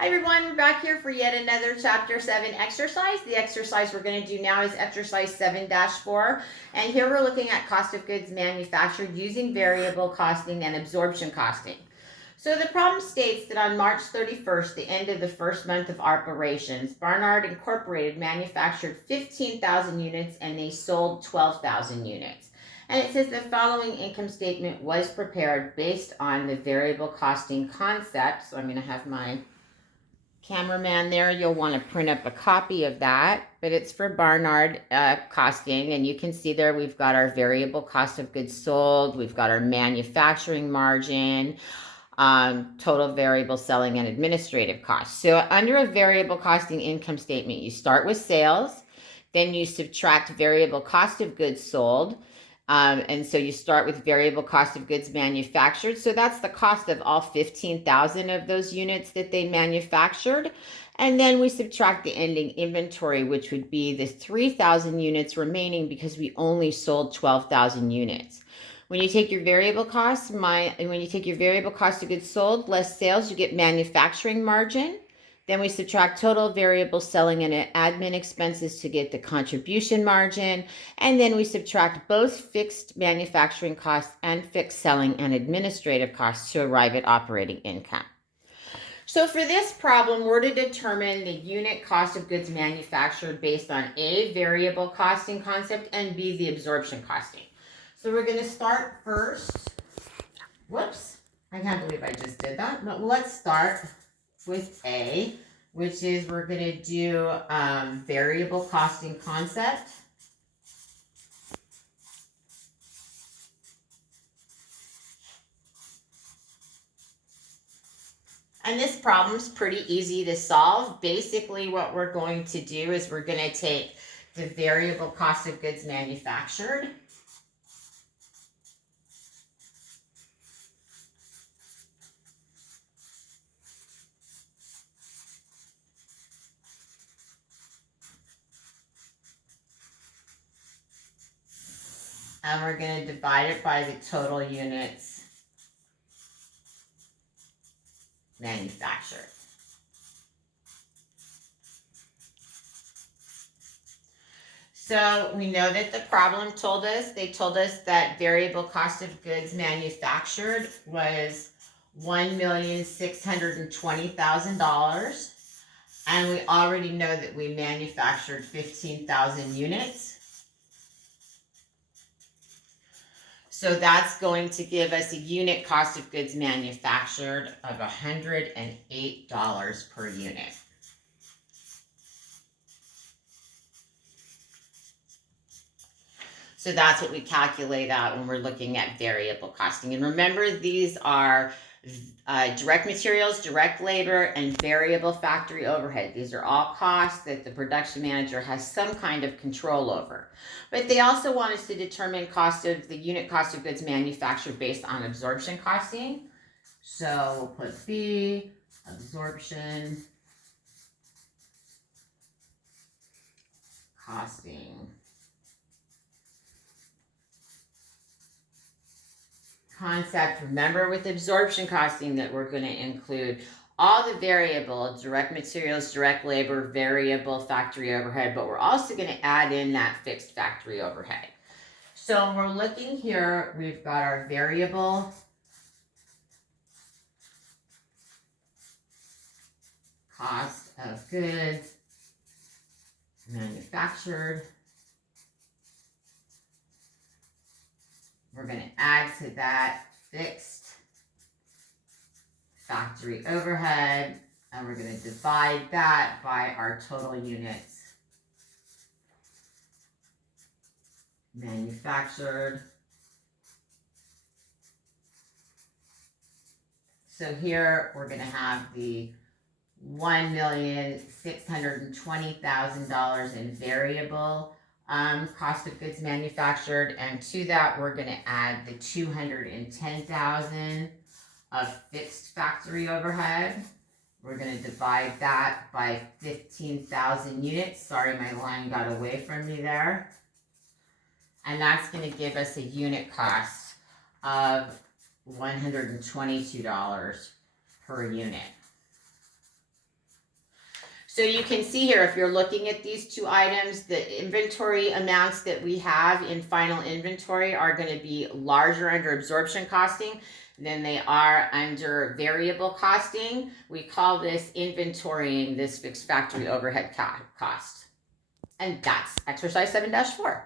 Hi everyone, we're back here for yet another Chapter 7 exercise. The exercise we're going to do now is exercise 7-4. And here we're looking at cost of goods manufactured using variable costing and absorption costing. So the problem states that on March 31st, the end of the first month of operations, Barnard Incorporated manufactured 15,000 units and they sold 12,000 units. And it says the following income statement was prepared based on the variable costing concept. So I'm going to have my cameraman there. You'll want to print up a copy of that, but it's for Barnard costing, and you can see there we've got our variable cost of goods sold, we've got our manufacturing margin, total variable selling and administrative costs. So under a variable costing income statement, you start with sales, then you subtract variable cost of goods sold. And so you start with variable cost of goods manufactured. So that's the cost of all 15,000 of those units that they manufactured. And then we subtract the ending inventory, which would be the 3,000 units remaining because we only sold 12,000 units. When you take your variable costs, when you take your variable cost of goods sold less sales, you get manufacturing margin. Then we subtract total variable selling and admin expenses to get the contribution margin. And then we subtract both fixed manufacturing costs and fixed selling and administrative costs to arrive at operating income. So for this problem, we're to determine the unit cost of goods manufactured based on A, variable costing concept, and B, the absorption costing. So we're going to start first. Whoops, I can't believe I just did that. But let's start with A, which is we're going to do variable costing concept. And this problem's pretty easy to solve. Basically, what we're going to do is we're going to take the variable cost of goods manufactured, and we're going to divide it by the total units manufactured. So we know that the problem told us that variable cost of goods manufactured was $1,620,000. And we already know that we manufactured 15,000 units. So that's going to give us a unit cost of goods manufactured of $108 per unit. So that's what we calculate out when we're looking at variable costing. And remember, these are direct materials, direct labor, and variable factory overhead. These are all costs that the production manager has some kind of control over. But they also want us to determine the unit cost of goods manufactured based on absorption costing. So we'll put B, absorption costing. Concept, remember with absorption costing that we're going to include all the variable, direct materials, direct labor, variable factory overhead, but we're also going to add in that fixed factory overhead. So when we're looking here, we've got our variable cost of goods manufactured. We're going to add to that fixed factory overhead, and we're going to divide that by our total units manufactured. So here we're going to have the $1,620,000 in variable cost of goods manufactured, and to that we're going to add the $210,000 of fixed factory overhead. We're going to divide that by 15,000 units. Sorry, my line got away from me there. And that's going to give us a unit cost of $122 per unit. So you can see here, if you're looking at these two items, the inventory amounts that we have in final inventory are going to be larger under absorption costing than they are under variable costing. We call this inventorying this fixed factory overhead cost. And that's exercise 7-4.